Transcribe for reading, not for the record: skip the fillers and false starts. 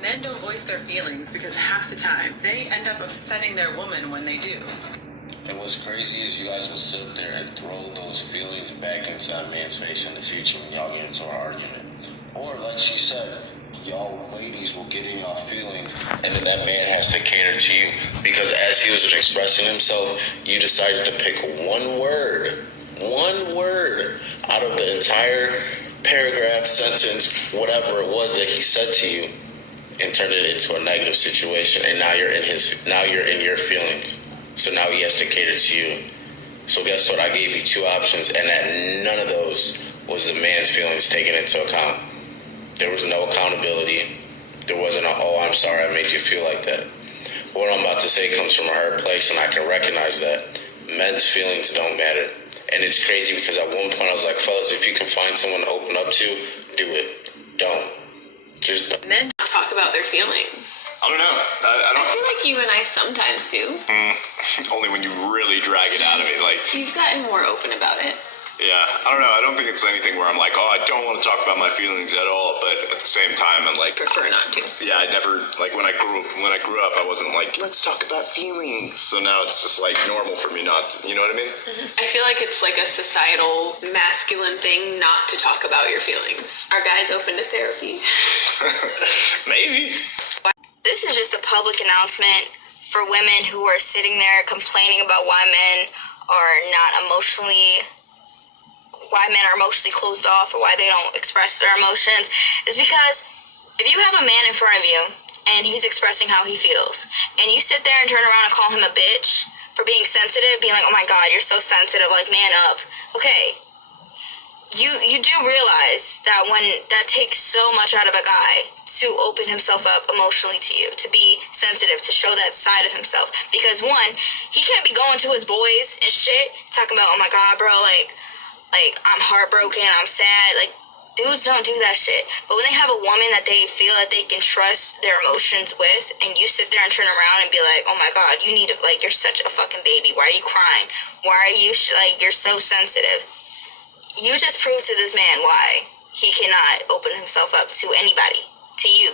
Men don't voice their feelings because half the time they end up upsetting their woman when they do. And what's crazy is you guys will sit there and throw those feelings back into that man's face in the future when y'all get into an argument. Or, like she said, y'all ladies will get in y'all feelings, and then that man has to cater to you. Because as he was expressing himself, you decided to pick one word out of the entire paragraph, sentence, whatever it was that he said to you, and turned it into a negative situation. And now you're in your feelings. So now he has to cater to you. So guess what? I gave you two options, and that none of those was the man's feelings taken into account. There was no accountability. There wasn't a, oh, I'm sorry, I made you feel like that. What I'm about to say comes from a hurt place, and I can recognize that. Men's feelings don't matter. And it's crazy because at one point I was like, fellas, if you can find someone to open up to, do it. Don't. Just don't. Men talk about their feelings. I don't know. I feel like you and I sometimes do. Only when you really drag it out of me. Like, You've gotten more open about it. yeah, I don't know. I don't think it's anything where I'm like, oh, I don't want to talk about my feelings at all. But at the same time, I'm like, Prefer not to. yeah, I never, like, when I grew up, I wasn't like, let's talk about feelings. So now it's just like normal for me not to, you know what I mean? I feel like it's like a societal masculine thing not to talk about your feelings. Are guys open to therapy? Maybe. This is just a public announcement for women who are sitting there complaining about why men are emotionally closed off or why they don't express their emotions. Is because if you have a man in front of you and he's expressing how he feels, and you sit there and turn around and call him a bitch for being sensitive, being like, oh my god, you're so sensitive, like, man up. Okay, you do realize that when that takes so much out of a guy to open himself up emotionally to you, to be sensitive, to show that side of himself. Because one, he can't be going to his boys and shit, talking about, oh my god, bro, like I'm heartbroken, I'm sad. Like, dudes don't do that shit. But when they have a woman that they feel that they can trust their emotions with, and you sit there and turn around and be like, oh my god, you need to, like, you're such a fucking baby. Why are you crying? Why are you, you're so sensitive. You just proved to this man why he cannot open himself up to anybody, to you.